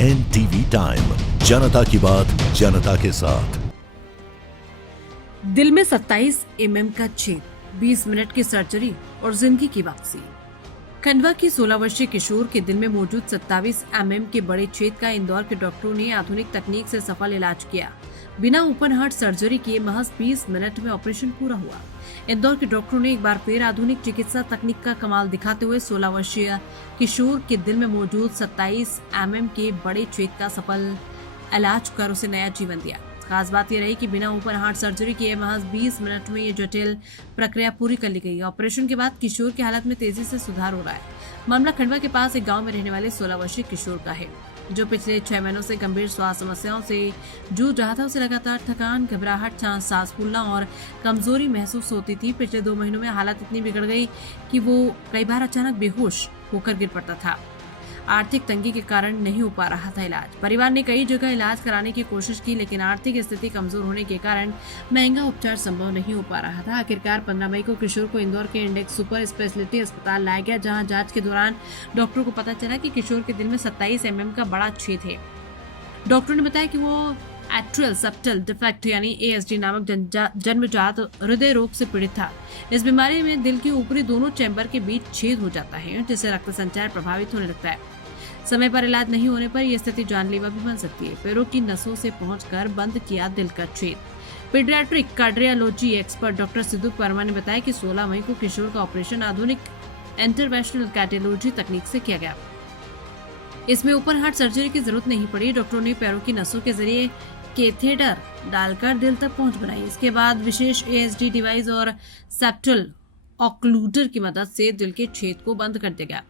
NTV time, जनता की बात जनता के साथ। दिल में 27 mm का छेद, 20 मिनट की सर्जरी और जिंदगी की वापसी। खंडवा की 16 वर्षीय किशोर के दिल में मौजूद 27 mm के बड़े छेद का इंदौर के डॉक्टरों ने आधुनिक तकनीक से सफल इलाज किया। बिना ओपन हार्ट सर्जरी किए महज 20 मिनट में ऑपरेशन पूरा हुआ। इंदौर के डॉक्टरों ने एक बार फिर आधुनिक चिकित्सा तकनीक का कमाल दिखाते हुए 16 वर्षीय किशोर के दिल में मौजूद 27 mm के बड़े छेद का सफल इलाज कर उसे नया जीवन दिया। खास बात यह रही कि बिना ओपन हार्ट सर्जरी किए महज 20 मिनट में ये जटिल प्रक्रिया पूरी कर ली गई। ऑपरेशन के बाद किशोर की हालत में तेजी से सुधार हो रहा है। मामला खंडवा के पास एक गांव में रहने वाले 16 वर्षीय किशोर का है, जो पिछले 6 महीनों से गंभीर स्वास्थ्य समस्याओं से जूझ रहा था। उसे लगातार थकान, घबराहट, सांस फूलना और कमजोरी महसूस होती थी। पिछले 2 महीनों में हालत इतनी बिगड़ गई कि वो कई बार अचानक बेहोश होकर गिर पड़ता था। आर्थिक तंगी के कारण नहीं हो पा रहा था इलाज। परिवार ने कई जगह इलाज कराने की कोशिश की, लेकिन आर्थिक स्थिति कमजोर होने के कारण महंगा उपचार संभव नहीं हो पा रहा था। आखिरकार 15 मई को किशोर को इंदौर के इंडेक्स सुपर स्पेशलिटी अस्पताल लाया गया, जहां जांच के दौरान डॉक्टरों को पता चला कि किशोर के दिल में 27 mm का बड़ा छेद है। डॉक्टरों ने बताया कि वो एट्रियल सेप्टल डिफेक्ट यानी ASD नामक जन्मजात हृदय रोग से पीड़ित था। इस बीमारी में दिल के ऊपरी दोनों चैम्बर के बीच छेद हो जाता है, जिससे रक्त संचार प्रभावित होने लगता है। समय पर इलाज नहीं होने पर यह स्थिति जानलेवा भी बन सकती है। पैरों की नसों से पहुंचकर बंद किया दिल का छेद। Paediatric cardiology expert doctor Sidhu Verma ने बताया कि 16 मई को किशोर का ऑपरेशन आधुनिक इंटरवेंशनल कार्डियोलॉजी तकनीक से किया गया। इसमें ओपन हार्ट सर्जरी की जरूरत नहीं पड़ी। डॉक्टरों ने पैरों की नसों के जरिए कैथेटर डालकर दिल तक पहुंच बनाई। इसके बाद विशेष ASD डिवाइस और सेप्टल ऑक्लूडर की मदद से दिल के छेद को बंद कर दिया गया।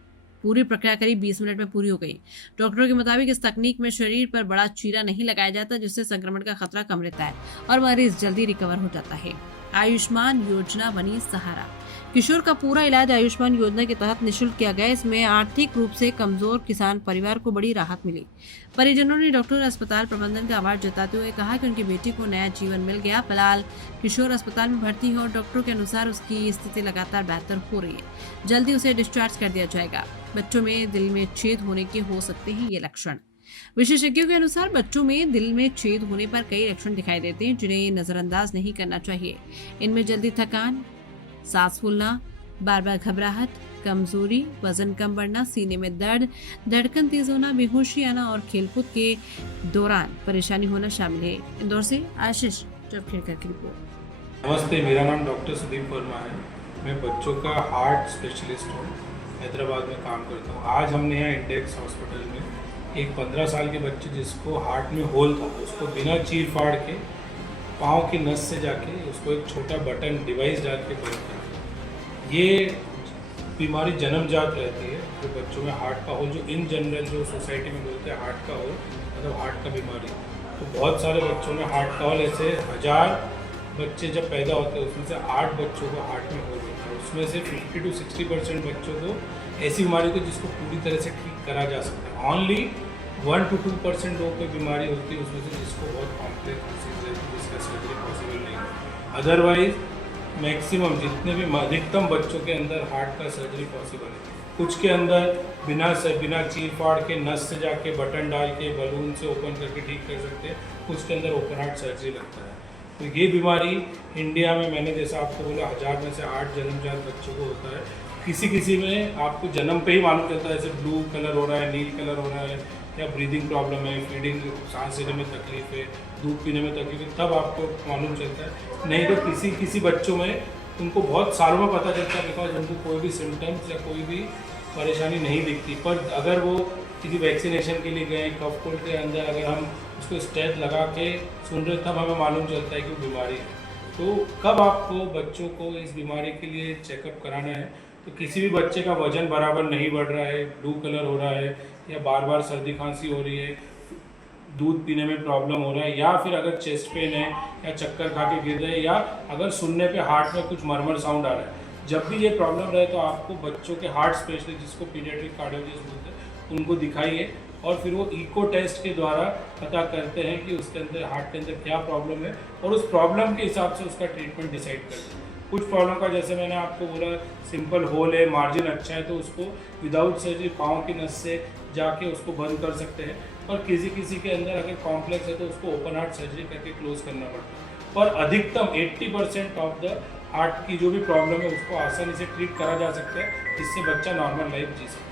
पूरी प्रक्रिया करीब 20 मिनट में पूरी हो गई। डॉक्टरों के मुताबिक इस तकनीक में शरीर पर बड़ा चीरा नहीं लगाया जाता, जिससे संक्रमण का खतरा कम रहता है और मरीज जल्दी रिकवर हो जाता है। आयुष्मान योजना बनी सहारा। किशोर का पूरा इलाज आयुष्मान योजना के तहत निःशुल्क किया गया। इसमें आर्थिक रूप से कमजोर किसान परिवार को बड़ी राहत मिली। परिजनों ने डॉक्टर और अस्पताल प्रबंधन का आभार जताते हुए कहा कि उनकी बेटी को नया जीवन मिल गया। फिलहाल किशोर अस्पताल में भर्ती है और डॉक्टरों के अनुसार उसकी स्थिति लगातार बेहतर हो रही है। जल्दी उसे डिस्चार्ज कर दिया जाएगा। बच्चों में दिल में छेद होने के हो सकते हैं ये लक्षण। विशेषज्ञों के अनुसार बच्चों में दिल में छेद होने पर कई लक्षण दिखाई देते हैं, जिन्हें नजरअंदाज नहीं करना चाहिए। इनमें जल्दी थकान, सांस फूलना, बार बार घबराहट, कमजोरी, वजन कम बढ़ना, सीने में दर्द, धड़कन तेज होना, बेहोशी आना और खेलकूद के दौरान परेशानी होना शामिल है। इंदौर से आशीष चौखेड़कर की रिपोर्ट। नमस्ते, मेरा नाम डॉक्टर सुदीप वर्मा है। मैं बच्चों का हार्ट स्पेशलिस्ट हूँ, हैदराबाद में काम करता हूँ। आज हमने यहाँ इंडेक्स हॉस्पिटल में एक 15 साल के बच्चे जिसको हार्ट में होल था, उसको बिना चीर फाड़ के पाँव की नस से जाके उसको एक छोटा बटन डिवाइस डाल के बंद किया। ये बीमारी जन्मजात रहती है, जो बच्चों में हार्ट का होल, जो इन जनरल जो सोसाइटी में बोलते हैं हार्ट का होल, मतलब हार्ट का बीमारी। तो बहुत सारे बच्चों में हार्ट का होल, ऐसे 1000 बच्चे जब पैदा होते हैं उसमें से 8 बच्चों को हार्ट में होल होता है। उसमें से 50 to 60% बच्चों को ऐसी बीमारी को जिसको पूरी तरह से ठीक करा जा सकता है। ओनली 1 to 2% लोगों को बीमारी होती है उसमें से जिसको बहुत कॉम्प्लेक्स डिसीज है, जिसका सर्जरी पॉसिबल नहीं है। अदरवाइज मैक्सिमम जितने भी अधिकतम बच्चों के अंदर हार्ट का सर्जरी पॉसिबल है। कुछ के अंदर बिना चीर फाड़ के नस से जाके बटन डाल के बलून से ओपन करके ठीक कर सकते हैं। कुछ के अंदर ओपन हार्ट सर्जरी लगता है। तो ये बीमारी इंडिया में, मैंने जैसा आपको बोला, 1000 में से 8 जन्मजात बच्चों को होता है। किसी में आपको जन्म पे ही मालूम चलता है, जैसे ब्लू कलर हो रहा है, नील कलर हो रहा है, या ब्रीदिंग प्रॉब्लम है, फीडिंग, सांस लेने में तकलीफ है, दूध पीने में तकलीफ है, तब आपको मालूम चलता है। नहीं तो किसी बच्चों में उनको बहुत सालों में पता चलता है, बिकॉज उनको कोई भी सिम्टम्स या कोई भी परेशानी नहीं दिखती। पर अगर वो किसी वैक्सीनेशन के लिए गए, कफ कोल्ड के अंदर अगर हम उसको स्टेट लगा के सुन रहे, तब हमें मालूम चलता है कि वो बीमारी है। तो कब आपको बच्चों को इस बीमारी के लिए चेकअप कराना है, तो किसी भी बच्चे का वजन बराबर नहीं बढ़ रहा है, ब्लू कलर हो रहा है, या बार बार सर्दी खांसी हो रही है, दूध पीने में प्रॉब्लम हो रहा है, या फिर अगर चेस्ट पेन है, या चक्कर खा के गिर रहे हैं, या अगर सुनने पे हार्ट में कुछ मरमर साउंड आ रहा है, जब भी ये प्रॉब्लम रहे तो आपको बच्चों के हार्ट स्पेशलिस्ट, जिसको पीडियाट्रिक कार्डियोलॉजिस्ट बोलते हैं, उनको दिखाइए। और फिर वो इको टेस्ट के द्वारा पता करते हैं कि उसके अंदर हार्ट के अंदर क्या प्रॉब्लम है, और उस प्रॉब्लम के हिसाब से उसका ट्रीटमेंट डिसाइड करते हैं। कुछ प्रॉब्लम का, जैसे मैंने आपको बोला, सिंपल होल है, मार्जिन अच्छा है, तो उसको विदाउट सर्जरी पाँव की नस से जाके उसको बंद कर सकते हैं। और किसी किसी के अंदर अगर कॉम्प्लेक्स है तो उसको ओपन हार्ट सर्जरी करके क्लोज करना पड़ता है। पर अधिकतम 80% ऑफ द हार्ट की जो भी प्रॉब्लम है उसको आसानी से ट्रीट करा जा सकता है, जिससे बच्चा नॉर्मल लाइफ जी सकता है।